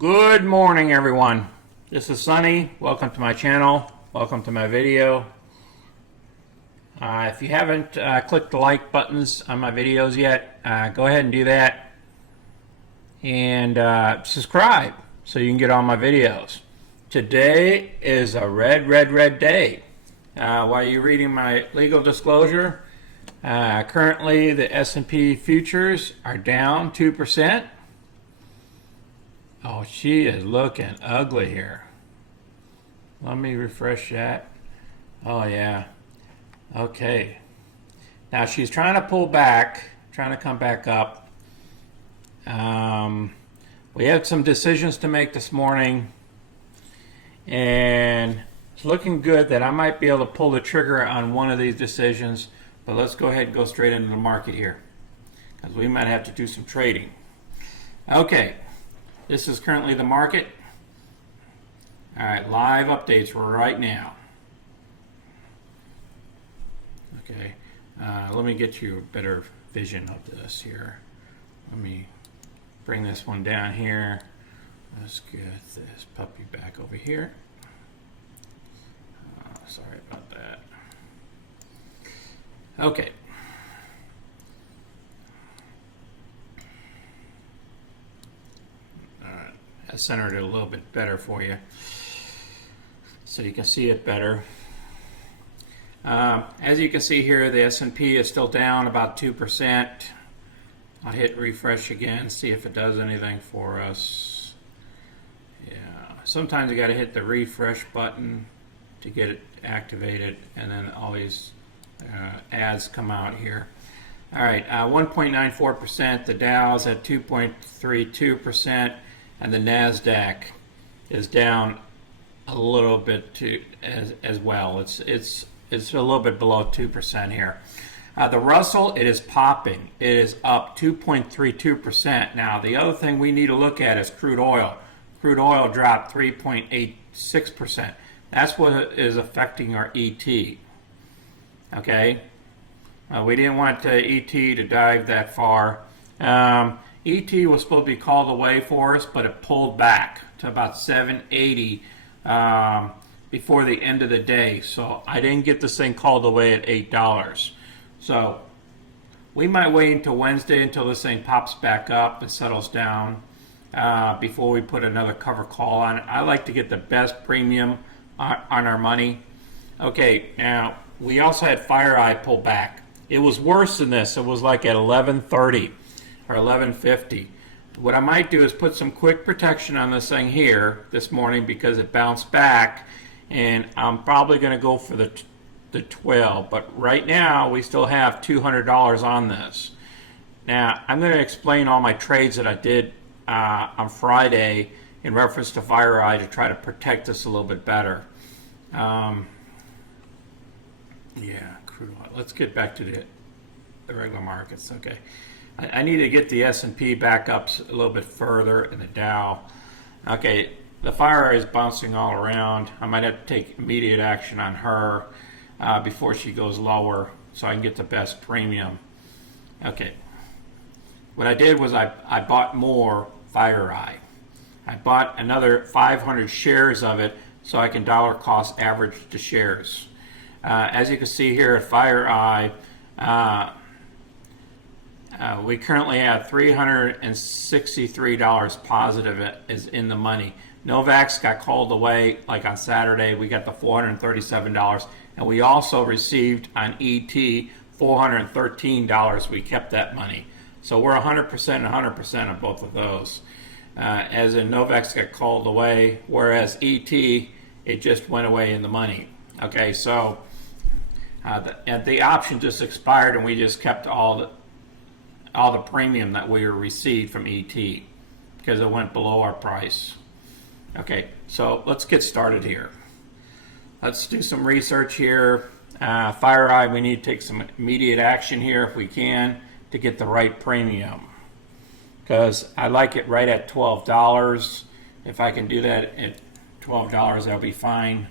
Good morning, everyone. This is Sunny. Welcome to my channel. Welcome to my video. If you haven't clicked the like buttons on my videos yet, go ahead and do that. And subscribe so you can get all my videos. Today is a red day. While you're reading my legal disclosure, currently the S&P futures are down 2%. Oh, she is looking ugly here. Let me refresh that. Oh, yeah. Okay. Now she's trying to pull back, trying to come back up. We had some decisions to make this morning, and it's looking good that I might be able to pull the trigger on one of these decisions. But let's go ahead and go straight into the market here, because we might have to do some trading. Okay. This is currently the market. All right, live updates right now. Okay, let me get you a better vision of this here. Let me bring this one down here. Let's get this puppy back over here. Sorry about that. Okay. I centered it a little bit better for you so you can see it better. As you can see here, the S&P is still down about 2%. I'll hit refresh again, see if it does anything for us. Yeah, sometimes you got to hit the refresh button to get it activated, and then all these ads come out here. All right, 1.94%. The Dow's at 2.32%. And the NASDAQ is down a little bit too, as well. It's a little bit below 2% here. The Russell, it is popping. It is up 2.32%. Now, the other thing we need to look at is crude oil. Crude oil dropped 3.86%. That's what is affecting our ET. Okay? We didn't want ET to dive that far. ET was supposed to be called away for us, but it pulled back to about 780 before the end of the day. So I didn't get this thing called away at $8. So we might wait until Wednesday until this thing pops back up and settles down before we put another cover call on it. I like to get the best premium on our money. Okay, now we also had FEYE pull back. It was worse than this. It was like at 11:30. Or 11:50. What I might do is put some quick protection on this thing here this morning because it bounced back, and I'm probably going to go for the 12. But right now we still have $200 on this. Now I'm going to explain all my trades that I did on Friday in reference to FEYE to try to protect this a little bit better. Yeah, crude oil. Let's get back to the regular markets. Okay. I need to get the S&P back up a little bit further and the Dow. Okay, the FEYE is bouncing all around. I might have to take immediate action on her before she goes lower so I can get the best premium. Okay, what I did was I bought more FEYE. I bought another 500 shares of it so I can dollar cost average the shares. As you can see here at FEYE, we currently have $363 positive is in the money. Novak's got called away like on Saturday. We got the $437, and we also received on ET $413. We kept that money. So we're 100% and 100% of both of those. As in Novak's got called away, whereas ET, it just went away in the money. Okay, so the option just expired, and we just kept all the premium that we received from ET because it went below our price. Okay, so let's get started here. Let's do some research here. FEYE, we need to take some immediate action here if we can to get the right premium, because I like it right at $12. If I can do that at $12, that'll be fine.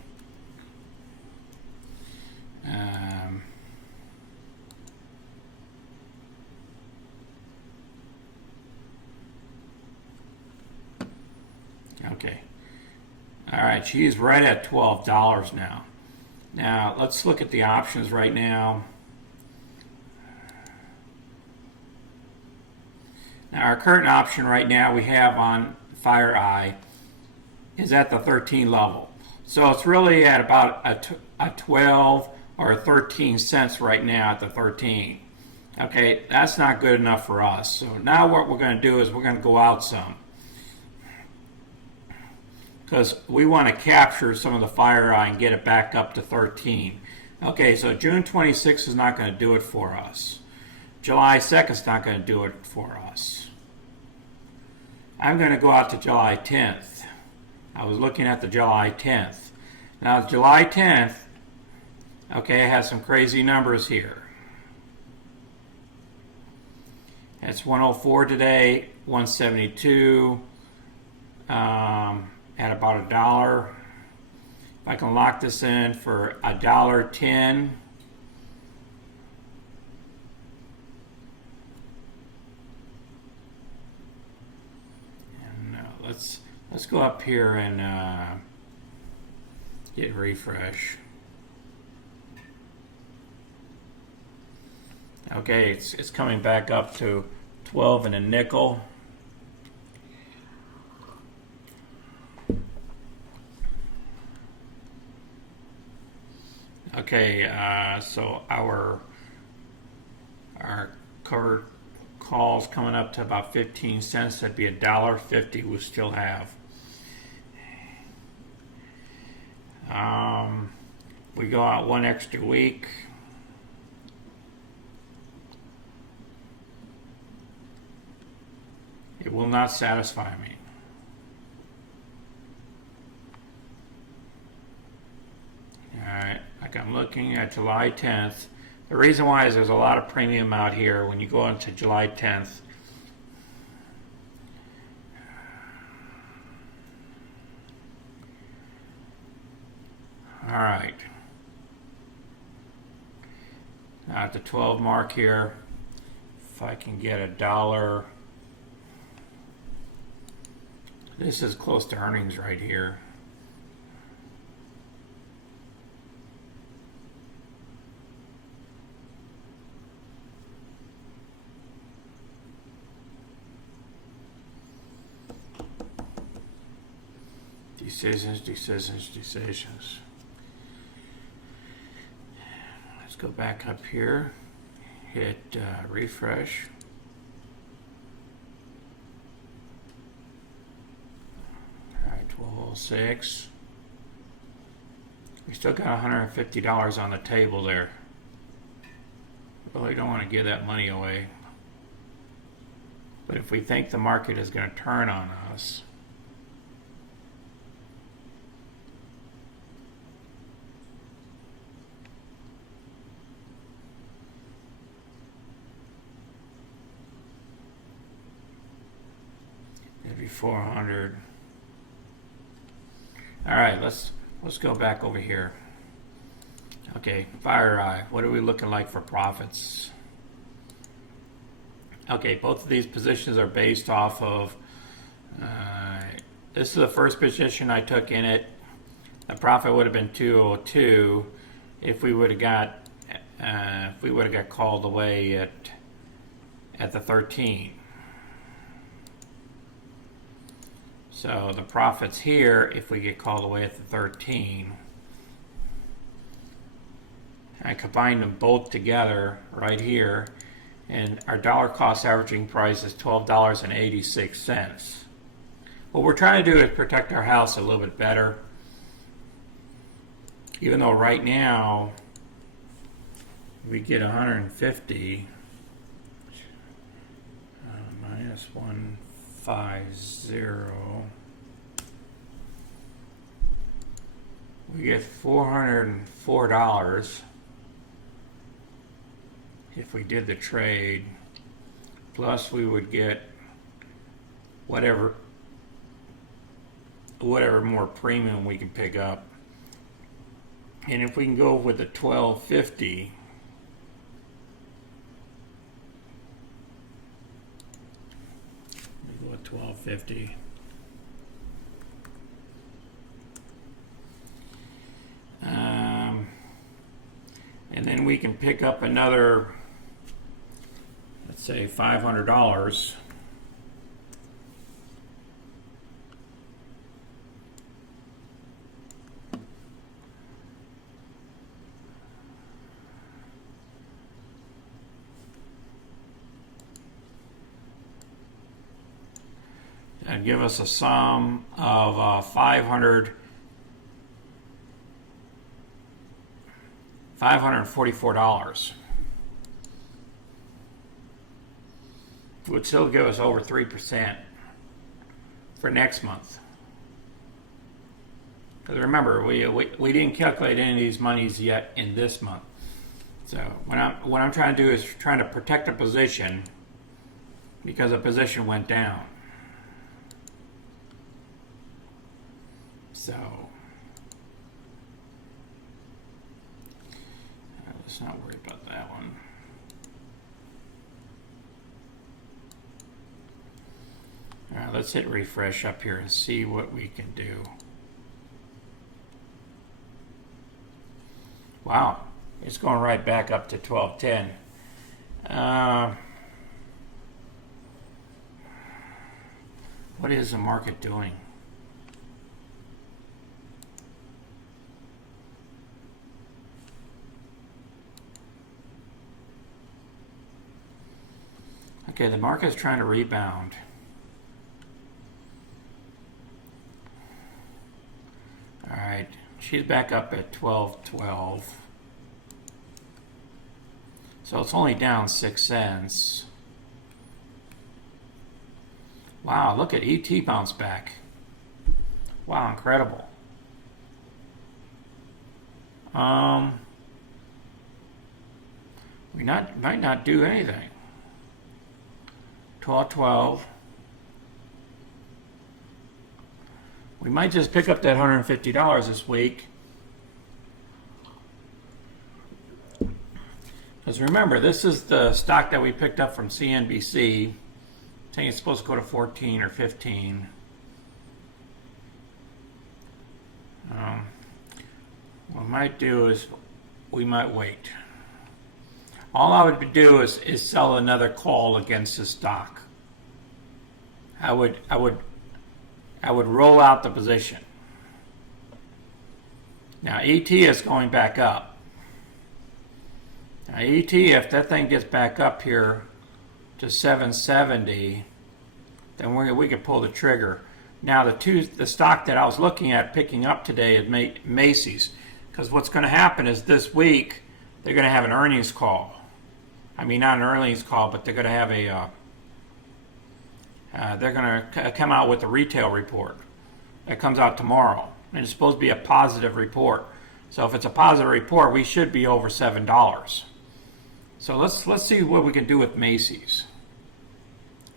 Okay. All right, she's right at $12 now. Now, let's look at the options right now. Now, our current option right now we have on FEYE is at the 13 level. So it's really at about a 12 or 13 cents right now at the 13. Okay, that's not good enough for us. So now what we're going to do is we're going to go out some, because we want to capture some of the FEYE and get it back up to 13. Okay, so June 26th is not going to do it for us. July 2nd is not going to do it for us. I'm going to go out to July 10th. I was looking at the July 10th. Now, July 10th, okay, it has some crazy numbers here. It's 104 today, 172, at about $1. If I can lock this in for $1.10, and let's go up here and get refresh. Okay, it's coming back up to 12 and a nickel. Okay, so our covered calls coming up to about 15 cents. That'd be $1.50 we still have. We go out one extra week. It will not satisfy me. Alright, like I'm looking at July 10th. The reason why is there's a lot of premium out here when you go into July 10th. Alright. Now at the 12 mark here, if I can get $1. This is close to earnings right here. Decisions. Let's go back up here, hit refresh. All right, 1206. We still got $150 on the table there. Really don't want to give that money away. But if we think the market is going to turn on us, maybe 400. All right, let's go back over here. Okay, FEYE. What are we looking like for profits? Okay, both of these positions are based off of. This is the first position I took in it. The profit would have been 202 if we would have got called away at the 13. So the profits here, if we get called away at the 13, I combined them both together right here, and our dollar cost averaging price is $12.86. What we're trying to do is protect our house a little bit better, even though right now we get 150 minus 150. We get $404 if we did the trade, plus we would get whatever more premium we can pick up. And if we can go with the 1250, we go with 1250. we can pick up another, let's say $500. And give us a sum of $544. Would still give us over 3% for next month. Because remember, we didn't calculate any of these monies yet in this month. So what I'm trying to do is trying to protect a position because a position went down. So let's not worry about that one. All right, let's hit refresh up here and see what we can do. Wow, it's going right back up to 1210. What is the market doing? Okay, the market's trying to rebound. All right, she's back up at 12.12. So it's only down 6 cents. Wow, look at ET bounce back. Wow, incredible. We might not do anything. 12.12. We might just pick up that $150 this week. Because remember, this is the stock that we picked up from CNBC. I think it's supposed to go to 14 or 15. What we might do is we might wait. All I would do is sell another call against the stock. I would roll out the position. Now ET is going back up. Now ET, if that thing gets back up here to 770, then we could pull the trigger. Now the stock that I was looking at picking up today is Macy's, because what's going to happen is this week they're going to have an earnings call. I mean, not an earnings call, but they're going to have they're going to come out with a retail report that comes out tomorrow, and it's supposed to be a positive report. So if it's a positive report, we should be over $7. So let's see what we can do with Macy's.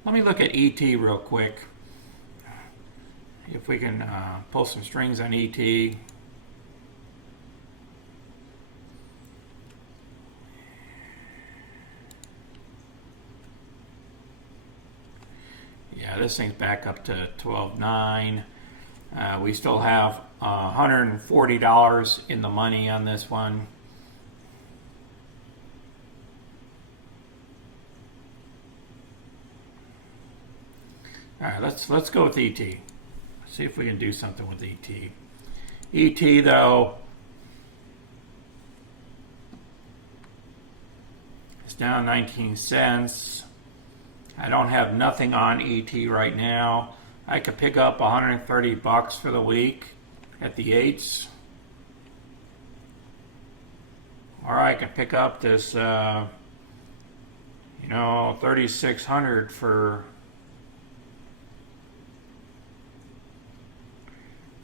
Let me look at ET real quick. If we can pull some strings on ET. Yeah, this thing's back up to 12.9. We still have $140 in the money on this one. All right, let's go with ET. See if we can do something with ET. ET though, it's down 19 cents. I don't have nothing on ET right now. I could pick up $130 for the week at the 8s. Or I could pick up this, $3,600 for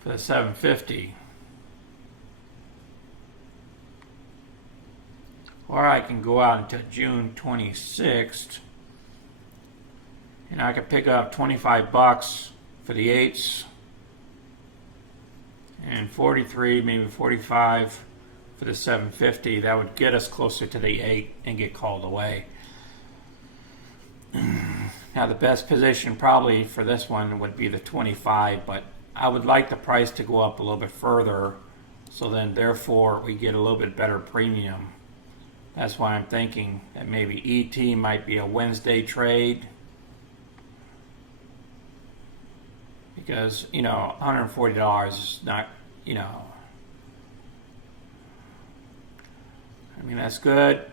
the 750. Or I can go out until June 26th. And I could pick up $25 for the 8s and 43, maybe 45 for the 750. That would get us closer to the 8 and get called away. Now the best position probably for this one would be the 25, but I would like the price to go up a little bit further, so then therefore we get a little bit better premium That's why I'm thinking that maybe ET might be a Wednesday trade. Because, you know, $140 is not, you know, I mean, that's good.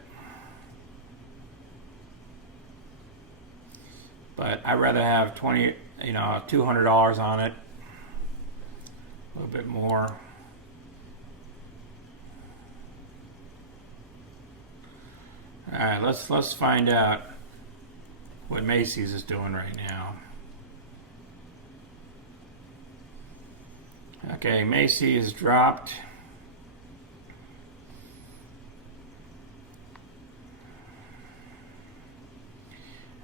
But I'd rather have $200 on it. A little bit more. All right, let's find out what Macy's is doing right now. Okay, Macy's dropped.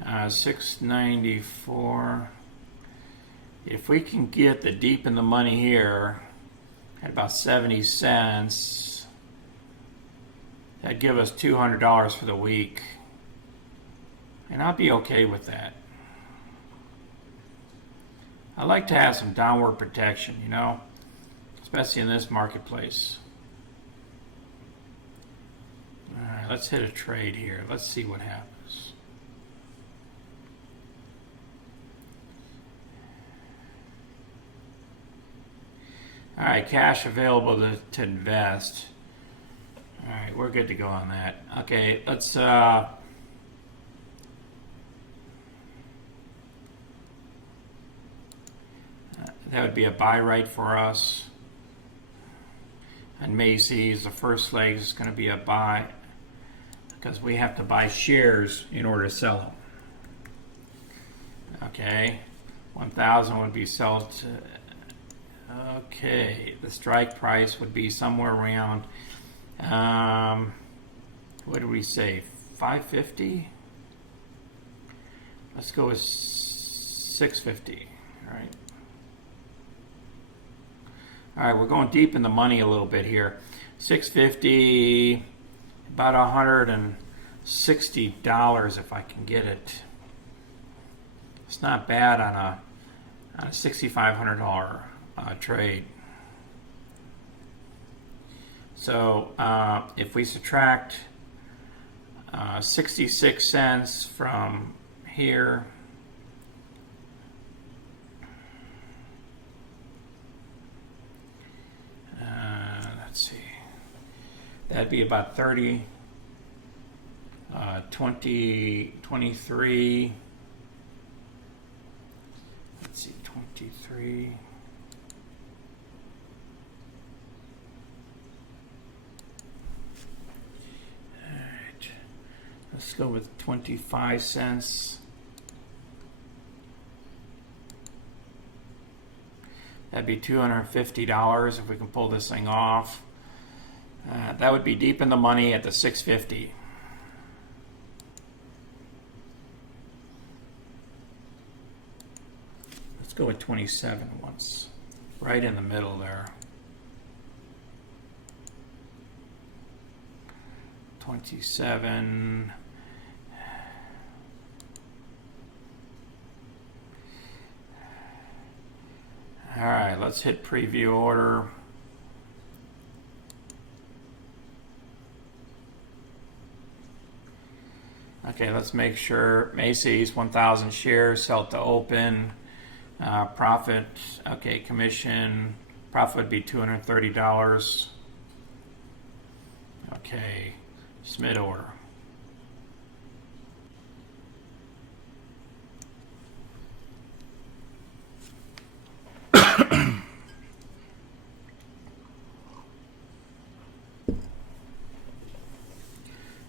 $6.94. If we can get the deep in the money here at about 70 cents, that'd give us $200 for the week. And I'll be okay with that. I like to have some downward protection, you know, especially in this marketplace. All right, let's hit a trade here. Let's see what happens. All right, cash available to invest. All right, we're good to go on that. Okay, let's that would be a buy right for us. And Macy's, the first leg is going to be a buy because we have to buy shares in order to sell them. Okay, 1,000 would be sell to. Okay, the strike price would be somewhere around, what did we say, 550? Let's go with 650, all right. All right, we're going deep in the money a little bit here. 650, about $160 if I can get it. It's not bad on a $6,500 trade. So if we subtract 66 cents from here, let's see, that'd be about 30, 23, let's see, 23, let's go with 25 cents. That'd be $250 if we can pull this thing off. That would be deep in the money at the 650. Let's go with 27 once. Right in the middle there. 27. All right, let's hit preview order. Okay, let's make sure Macy's 1,000 shares, sell to open. Profit, okay, commission. Profit would be $230. Okay, submit order.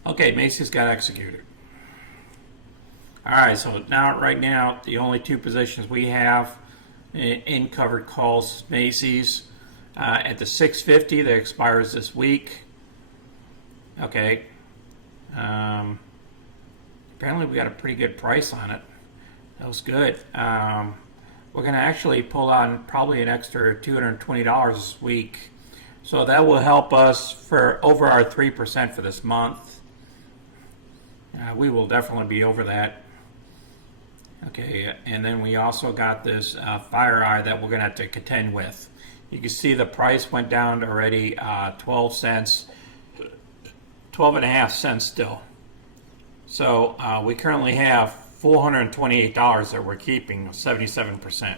Okay, Macy's got executed. All right, so right now, the only two positions we have in covered calls, Macy's at the 650 that expires this week. Okay. Apparently we got a pretty good price on it. That was good. We're going to actually pull on probably an extra $220 this week. So that will help us for over our 3% for this month. We will definitely be over that. Okay, and then we also got this FEYE that we're going to have to contend with. You can see the price went down to already 12 cents. 12.5 cents still. So we currently have $428 that we're keeping, 77%.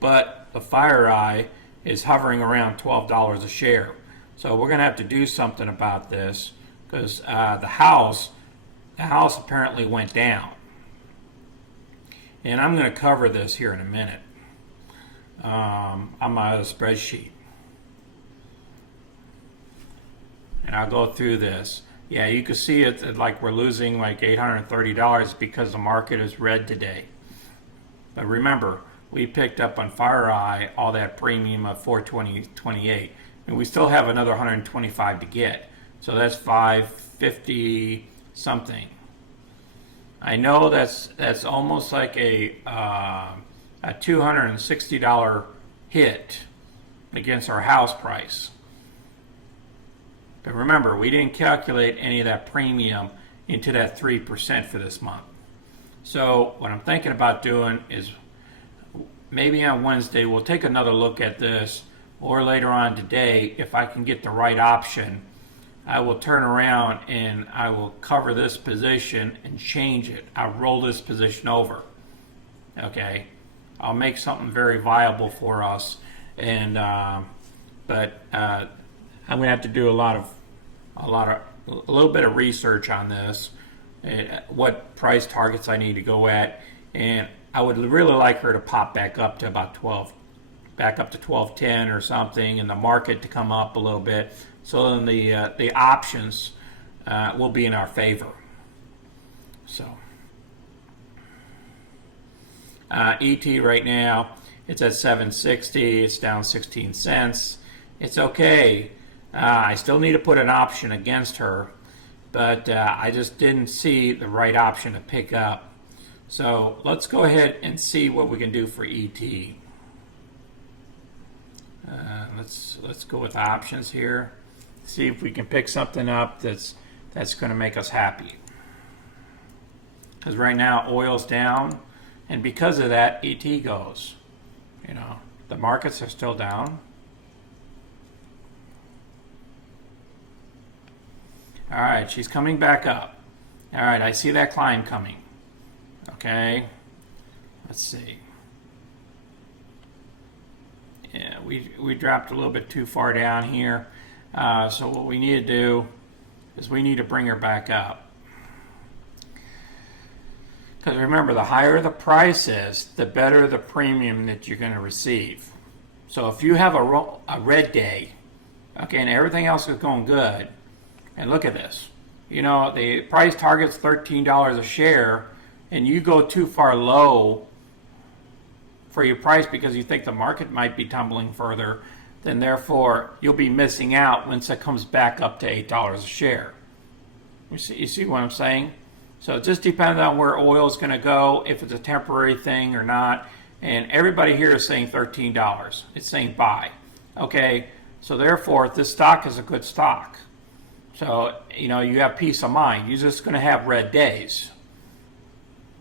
But the FEYE is hovering around $12 a share. So we're going to have to do something about this, because the house apparently went down. And I'm going to cover this here in a minute on my other spreadsheet. And I'll go through this. Yeah, you can see it like we're losing like $830 because the market is red today. But remember, we picked up on FEYE all that premium of 420.28, and we still have another 125 to get. So that's 550 something. I know that's almost like a $260 hit against our house price. But remember, we didn't calculate any of that premium into that 3% for this month. So what I'm thinking about doing is maybe on Wednesday we'll take another look at this, or later on today, if I can get the right option, I will turn around and I will cover this position and change it. I'll roll this position over. Okay, I'll make something very viable for us, and but I'm gonna have to do a little bit of research on this, what price targets I need to go at, and I would really like her to pop back up to about 12, back up to 12.10 or something, and the market to come up a little bit. So then the options will be in our favor. So ET right now, it's at 760. It's down 16 cents. It's okay. I still need to put an option against her, but I just didn't see the right option to pick up. So let's go ahead and see what we can do for ET. Let's go with options here. See if we can pick something up that's going to make us happy. Because right now oil's down, and because of that, ET goes. You know, the markets are still down. All right, she's coming back up. All right, I see that climb coming. Okay, let's see. Yeah, we dropped a little bit too far down here. So what we need to do is we need to bring her back up. Because remember, the higher the price is, the better the premium that you're going to receive. So if you have a red day, okay, and everything else is going good, and look at this. You know, the price target's $13 a share, and you go too far low for your price because you think the market might be tumbling further, then therefore you'll be missing out once it comes back up to $8 a share. You see what I'm saying? So it just depends on where oil is going to go, if it's a temporary thing or not. And everybody here is saying $13. It's saying buy. Okay, so therefore this stock is a good stock. So, you know, you have peace of mind. You're just going to have red days.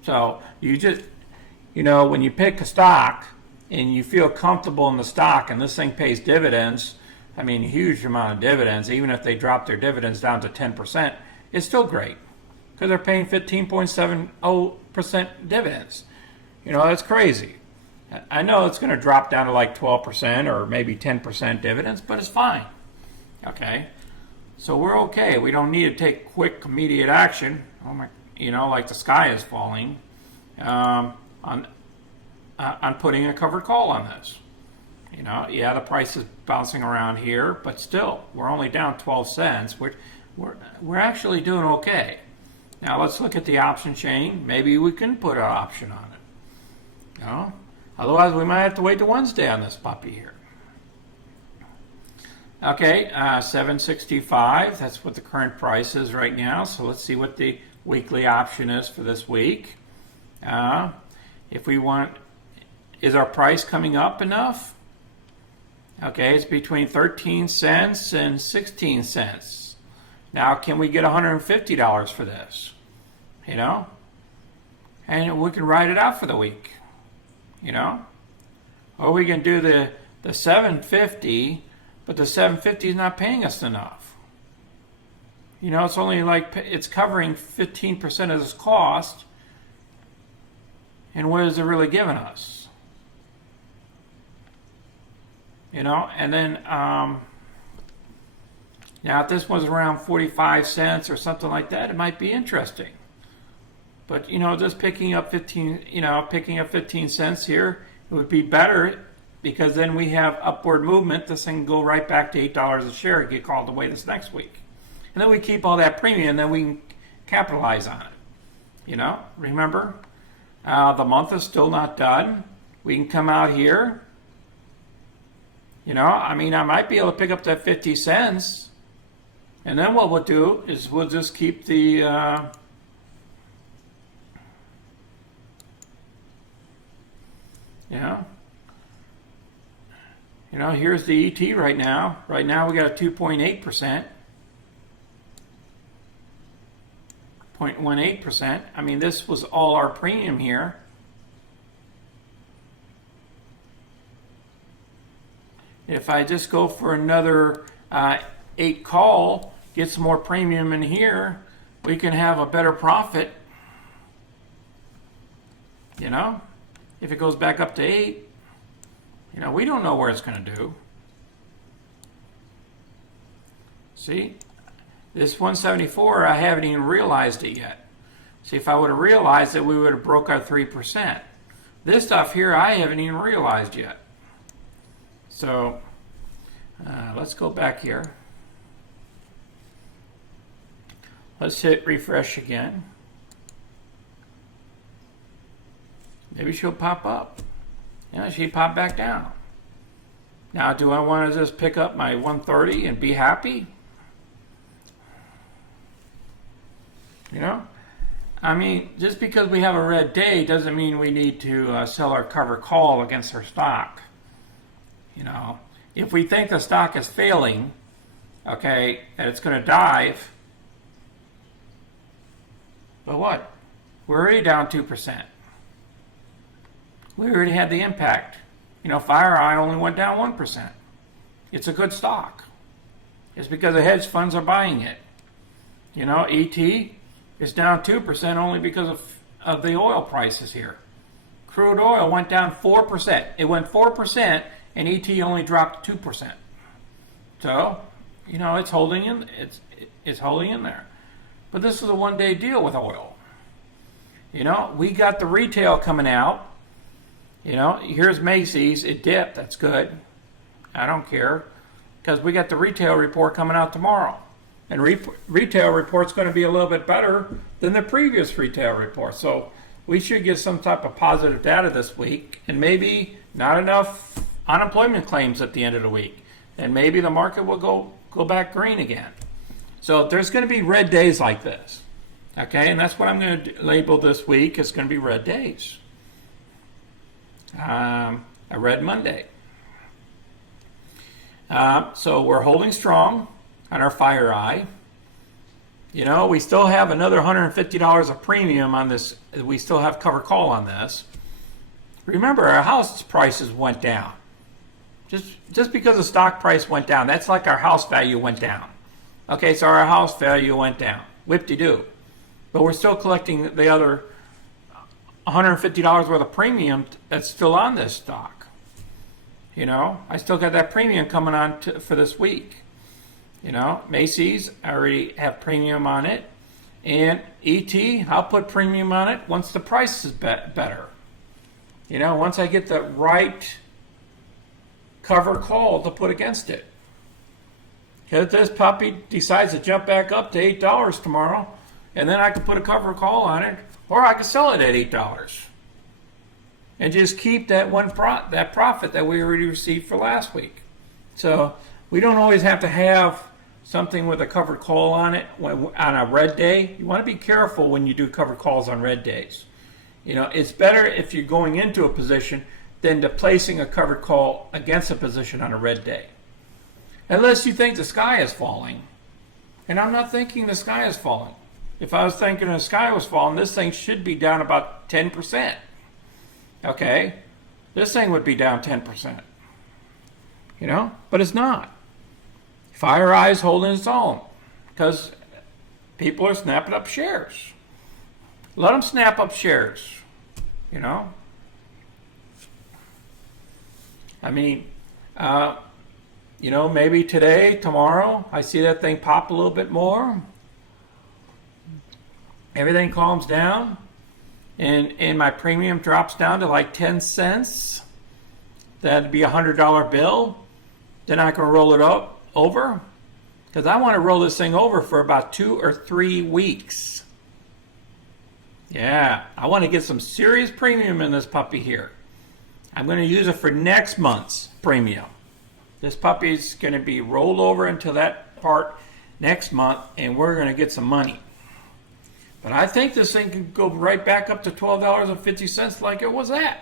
So you just, you know, when you pick a stock and you feel comfortable in the stock and this thing pays dividends, I mean, a huge amount of dividends, even if they drop their dividends down to 10%, it's still great because they're paying 15.70% dividends. You know, that's crazy. I know it's going to drop down to like 12% or maybe 10% dividends, but it's fine. Okay. So we're okay. We don't need to take quick, immediate action. Oh my, you know, like the sky is falling on putting a covered call on this. You know, yeah, the price is bouncing around here, but still, we're only down 12 cents. We're actually doing okay. Now let's look at the option chain. Maybe we can put an option on it. You know, otherwise we might have to wait till Wednesday on this puppy here. Okay, 765. That's what the current price is right now. So let's see what the weekly option is for this week. If we want, is our price coming up enough? Okay, it's between 13 cents and 16 cents. Now, can we get $150 for this? You know? And we can ride it out for the week. You know? Or we can do the 750, but the 750 is not paying us enough. You know, it's only like it's covering 15% of this cost. And what is it really giving us? You know, and then now if this was around 45 cents or something like that, it might be interesting. But you know, just picking up 15 cents here, it would be better because then we have upward movement. This thing can go right back to $8 a share and get called away this next week. And then we keep all that premium and then we can capitalize on it. You know, remember? The month is still not done. We can come out here. You know, I mean, I might be able to pick up that 50 cents. And then what we'll do is we'll just keep the... You know, here's the ET right now. Right now we got a 2.8%. 0.18%. I mean, this was all our premium here. If I just go for another 8 call, get some more premium in here, we can have a better profit. You know, if it goes back up to 8, you know, we don't know where it's going to do. See? This 174, I haven't even realized it yet. See, if I would have realized it, we would have broke our 3%. This stuff here, I haven't even realized yet. So, let's go back here. Let's hit refresh again. Maybe she'll pop up. Yeah, she popped back down. Now, do I want to just pick up my 130 and be happy? You know, I mean, just because we have a red day doesn't mean we need to sell our cover call against our stock. You know, if we think the stock is failing, okay, and it's going to dive, but what? We're already down 2%. We already had the impact. You know, FEYE only went down 1%. It's a good stock. It's because the hedge funds are buying it. You know, ET is down 2% only because of the oil prices here. Crude oil went down 4%. It went 4% and ET only dropped 2%. So, you know, it's holding in. It's holding in there. But this is a one-day deal with oil. You know, we got the retail coming out. You know, here's Macy's. It dipped. That's good. I don't care because we got the retail report coming out tomorrow. And retail report's going to be a little bit better than the previous retail report. So we should get some type of positive data this week. And maybe not enough unemployment claims at the end of the week. And maybe the market will go back green again. So there's going to be red days like this. Okay, and that's what I'm going to label this week. It's going to be red days. A red Monday. So we're holding strong on our FEYE. You know, we still have another $150 of premium on this. We still have cover call on this. Remember, our house prices went down. Just because the stock price went down, that's like our house value went down. Okay, so our house value went down. Whip-de-doo. But we're still collecting the other $150 worth of premium that's still on this stock. You know, I still got that premium coming on for this week. You know, Macy's, I already have premium on it. And ET, I'll put premium on it once the price is better. You know, once I get the right cover call to put against it. Because this puppy decides to jump back up to $8 tomorrow, and then I can put a cover call on it, or I can sell it at $8. And just keep that that profit that we already received for last week. So we don't always have to have something with a covered call on it on a red day. You want to be careful when you do covered calls on red days. You know, it's better if you're going into a position than to placing a covered call against a position on a red day. Unless you think the sky is falling. And I'm not thinking the sky is falling. If I was thinking the sky was falling, this thing should be down about 10%. Okay? This thing would be down 10%. You know? But it's not. FEYE is holding its own. Because people are snapping up shares. Let them snap up shares, you know. I mean, you know, maybe today, tomorrow, I see that thing pop a little bit more. Everything calms down, and my premium drops down to like 10 cents. That'd be $100 bill. Then I can roll it up over, because I want to roll this thing over for about 2 or 3 weeks. Yeah, I want to get some serious premium in this puppy here. I'm going to use it for next month's premium. This puppy's going to be rolled over into that part next month, and we're going to get some money. But I think this thing can go right back up to $12.50 like it was at.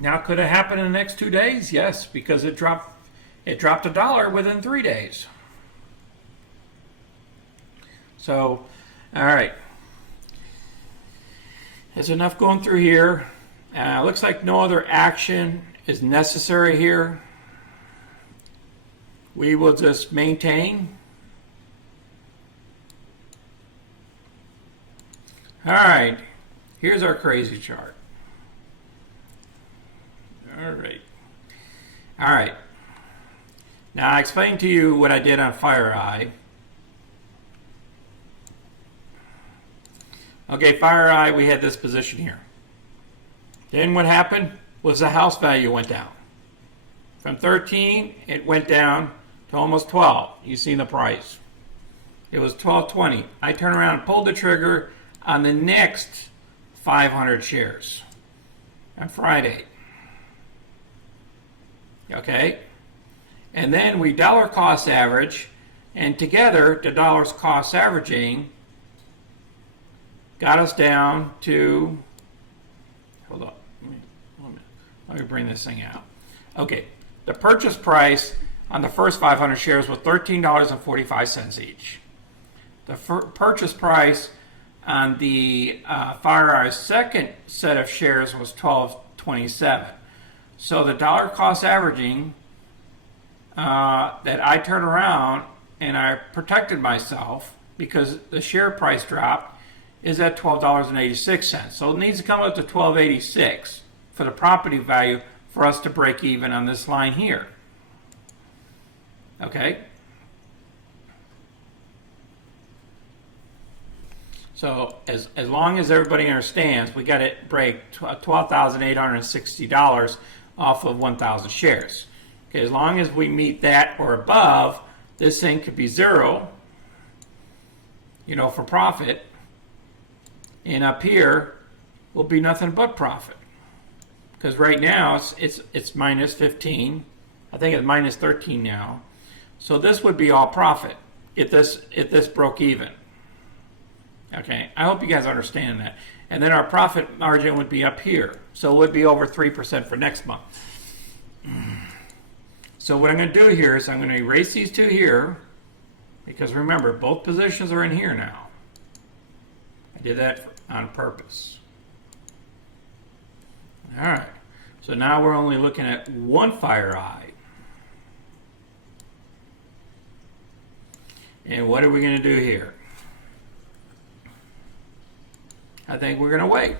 Now, could it happen in the next 2 days? Yes, because it dropped $1 within 3 days. So, all right. There's enough going through here. Looks like no other action is necessary here. We will just maintain. All right. Here's our crazy chart. All right. All right. Now, I explained to you what I did on FEYE. Okay, FEYE, we had this position here. Then what happened was the house value went down. From 13, it went down to almost 12. You see the price. It was 12.20. I turned around and pulled the trigger on the next 500 shares on Friday. Okay? And then we dollar cost average, and together the dollars cost averaging got us down to, hold up, let me bring this thing out. Okay, the purchase price on the first 500 shares was $13.45 each. The purchase price on the FEYE's second set of shares was $12.27. So the dollar cost averaging that I turned around and I protected myself because the share price dropped is at $12.86. So it needs to come up to $12.86 for the property value for us to break even on this line here. Okay? So as long as everybody understands, we got to break $12,860 off of 1,000 shares. Okay, as long as we meet that or above, this thing could be zero, you know, for profit. And up here will be nothing but profit. Because right now it's minus 15. I think it's minus 13 now. So this would be all profit if this broke even. Okay, I hope you guys understand that. And then our profit margin would be up here. So it would be over 3% for next month. So what I'm going to do here is I'm going to erase these two here. Because remember, both positions are in here now. I did that on purpose. All right. So now we're only looking at one FEYE. And what are we going to do here? I think we're going to wait.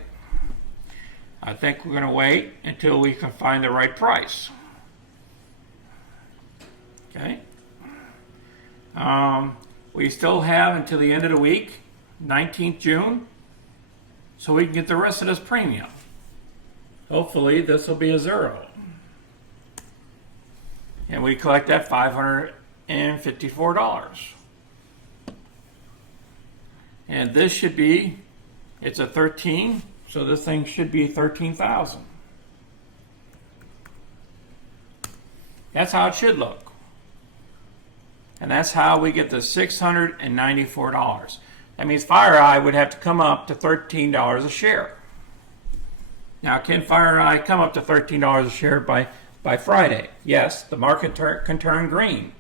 I think we're going to wait until we can find the right price. Okay. We still have until the end of the week, 19th June, so we can get the rest of this premium. Hopefully this will be a zero. And we collect that $554. And this should be, it's a 13, so this thing should be 13,000. That's how it should look. And that's how we get the $694. That means FEYE would have to come up to $13 a share. Now, can FEYE come up to $13 a share by Friday? Yes, the market can turn green.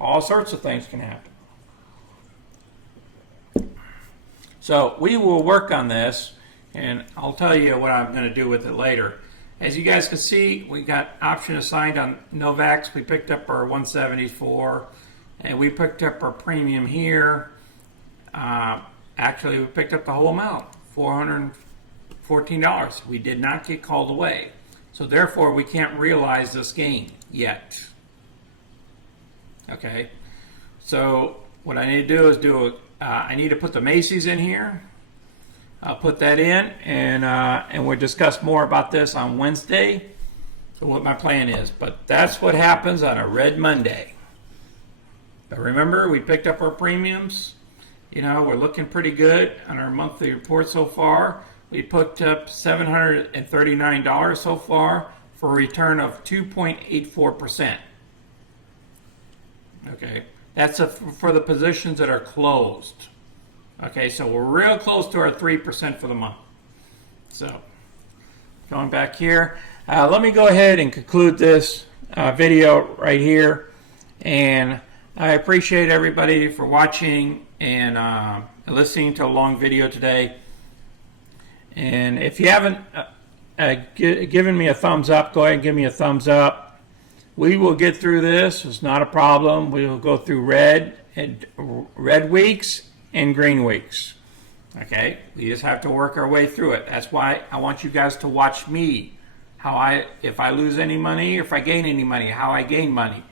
All sorts of things can happen. So we will work on this, and I'll tell you what I'm going to do with it later. As you guys can see, we got option assigned on Novax. We picked up our 174. and we picked up our premium here. Actually, we picked up the whole amount, $414. We did not get called away. So therefore, we can't realize this gain yet. Okay, so what I need to do is I need to put the Macy's in here. I'll put that in, and we'll discuss more about this on Wednesday, so what my plan is. But that's what happens on a Red Monday. But remember, we picked up our premiums. You know, we're looking pretty good on our monthly report so far. We picked up $739 so far for a return of 2.84%. Okay, that's for the positions that are closed. Okay, so we're real close to our 3% for the month. So, going back here, let me go ahead and conclude this video right here. And I appreciate everybody for watching and listening to a long video today. And if you haven't given me a thumbs up, go ahead and give me a thumbs up. We will get through this. It's not a problem. We will go through red weeks and green weeks. Okay, we just have to work our way through it. That's why I want you guys to watch me. If I lose any money, if I gain any money, how I gain money,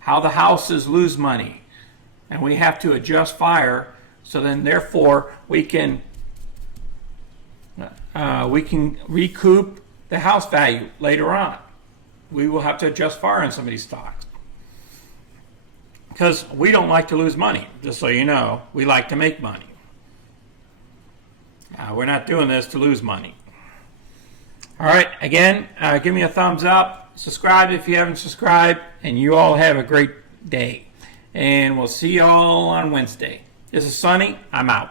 how the houses lose money, and we have to adjust FEYE. So then, therefore, we can recoup the house value later on. We will have to adjust FEYE on some of these stocks because we don't like to lose money. Just so you know, we like to make money. We're not doing this to lose money. All right, again, give me a thumbs up. Subscribe if you haven't subscribed, and you all have a great day. And we'll see you all on Wednesday. This is Sonny. I'm out.